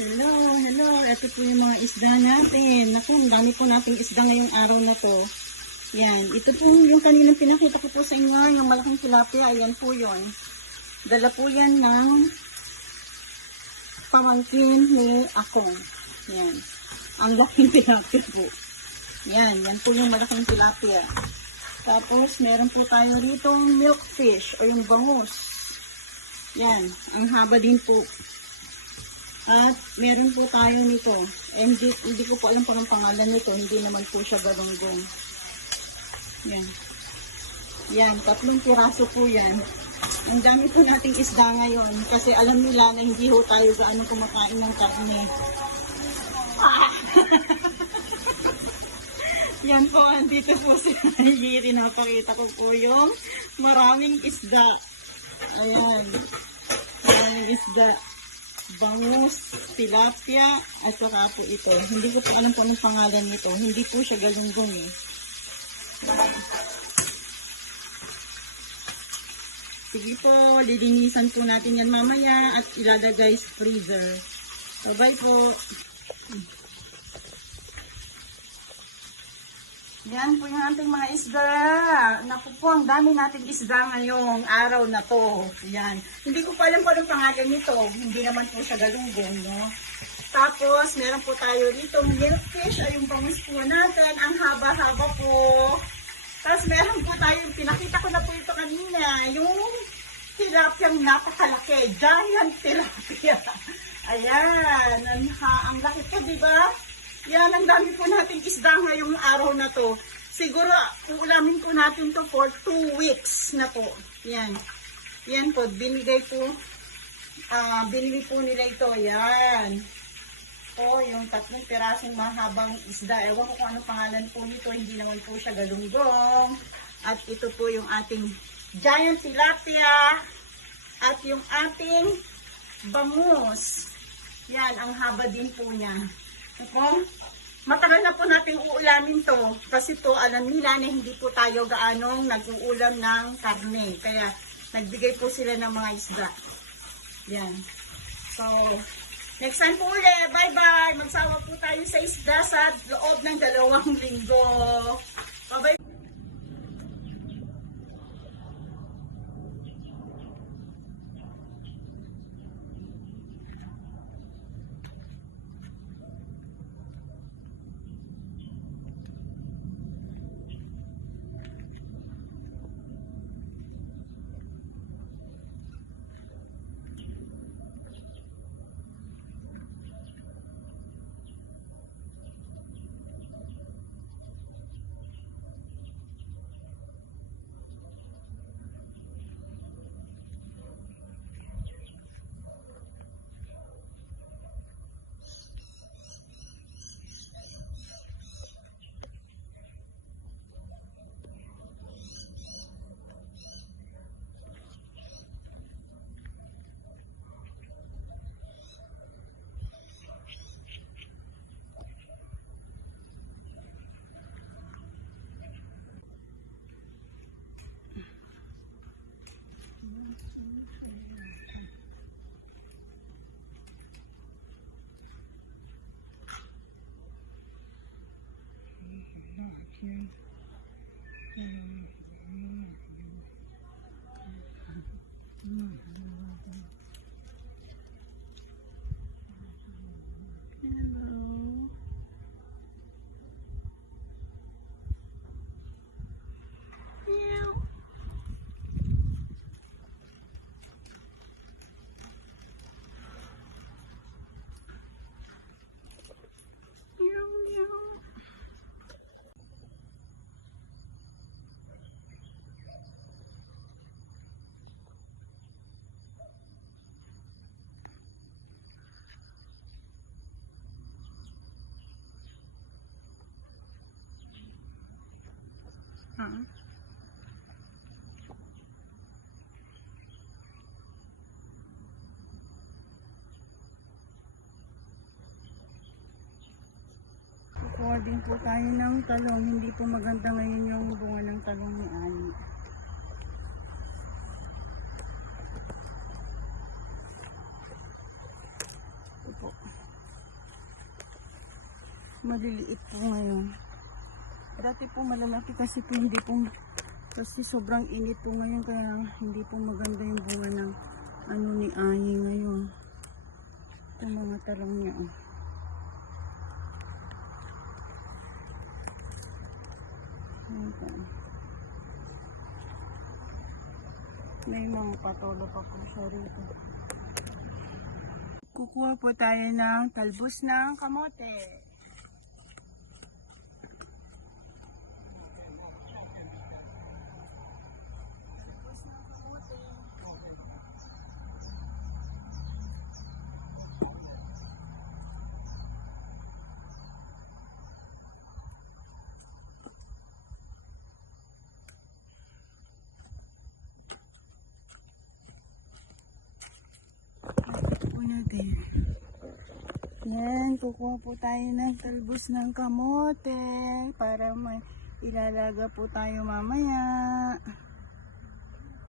Hello, hello. Ito po yung mga isda natin. Naku, ang dami po nating isda ngayong araw na to. Yan. Ito po yung kaninang pinakita ko po sa inyo, yung malaking tilapia. Ayan po yun. Dala po yan ng pamangkin ni Akong. Yan. Ang laking tilapia po. Yan. Yan po yung malaking tilapia. Tapos, meron po tayo rito milkfish o yung bangus. Yan. Ang haba din po. At meron po tayo nito. Hindi ko po alam kung ang pangalan nito. Hindi naman po siya galunggong. Yan. Yan. 3 piraso po yan. Ang dami po nating isda ngayon. Kasi alam nila na hindi ho tayo gaano kumakain ng karne. Ah! Yan po. Andito po si Yiri. Napakita ko po yung maraming isda. Ayan. Maraming isda. Bangus, tilapia, at saka po ito. Hindi ko po alam kung anong pangalan nito. Hindi po siya galunggong eh. Sige po, lilinisan po natin yan mamaya at ilalagay sa freezer. Bye-bye po. Yan po yung ating mga isda. Naku po, ang dami nating isda ngayong araw na to. Yan. Hindi ko pa alam kung anong pangalan nito. Hindi naman po siya galunggong, no? Tapos, meron po tayo dito milkfish ay yung bangus po natin. Ang haba-haba po. Tapos, meron po tayo, pinakita ko na po ito kanina, yung tilapia napakalaki. Giant tilapia. Ayan. Ang laki po, diba? Yan, ang dami po nating isda ngayong araw na to. Siguro, uulamin po natin to for 2 weeks na po. Yan. Yan po, binili po nila ito. Yan. Po, yung 3 pirasong mahabang isda. Ewan ko kung anong pangalan po nito. Hindi naman po siya galunggong. At ito po yung ating giant tilapia. At yung ating bangus. Yan, ang haba din po niya. Okay? Matagal na po nating uulamin to kasi to alam nila na hindi po tayo gaanong nag-uulam ng karne. Kaya nagbigay po sila ng mga isda. Yan. So, next time po ulit. Bye-bye. Magsawa po tayo sa isda sa loob ng 2 linggo. Bye-bye. Kukuha din po tayo ng talong. Hindi po maganda ngayon yung bunga ng talong ni Ani. Ito po. maliliit po ngayon. Dati po malalaki kasi po hindi po, kasi sobrang init po ngayon kaya hindi po maganda yung bunga ng ano ni Ayi ngayon. Yung mga talong niya. Oh. Ayan po. May mga patulo pa po siya rito. Kukuha po tayo ng talbos ng kamote. Natin. Yan, kukuha po tayo ng talbos ng kamote para may ilalaga po tayo mamaya.